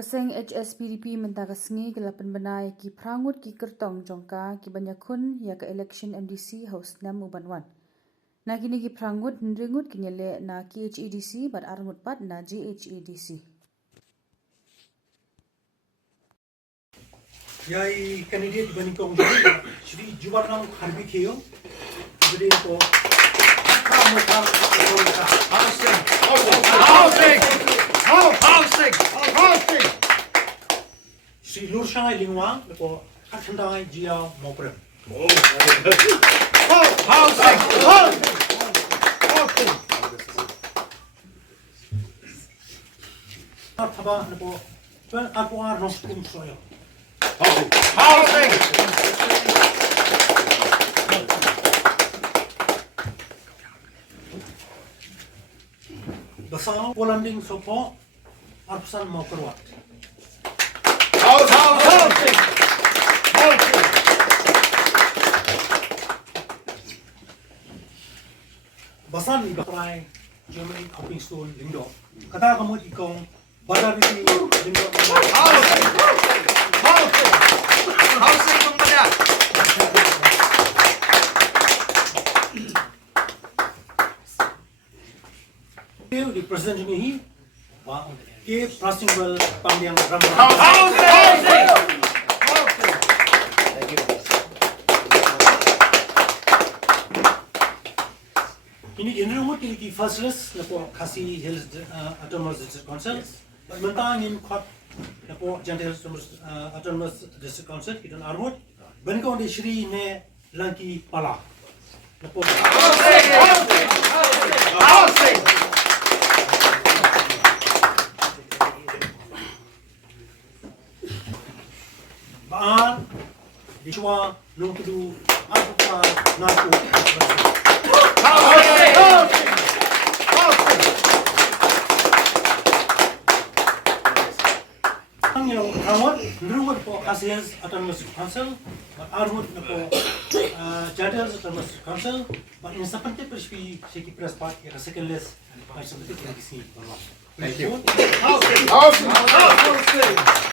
Kaseng HSPDP mentakasngi ke Pynbna ki prangut ki Kyrtong jongka ki banyakun ya ke election MDC host nam ubanwan. Na kini ki prangut nringut kinyele na ki HEDC bat arngut pat na GHEDC. Yai candidate Nyngkong Shri Jubanam Harbi Theo today ko housing Shri Lurshangai Lingwang ko Kathandai Jia Moprem housing Thaba ko ako Rostum Soyo housing Basang Polanding Sopo Arpsan Mokerwat housing Basan Ibaprai Germany Hopping Stone Lindo Kata kamu ikong Badari Lindo housing Pynbna di president ini ke Prasingbal Pandyang Ram ini general ki first list lapo Khasi Hills Autonomous District Council mentang in khot lapo Gentle Autonomous District Council kita armut Nyngkong de Shri ne Lanki Pala lapo housing Baan Dishwa Nungkudu Apuka Naku Nrungut po Asians Autonomous Council, Armut po Charters Autonomous Council, but in Sapante Pershpi Shaki Press Park, a second list, I submitted to the Thank you. Housing!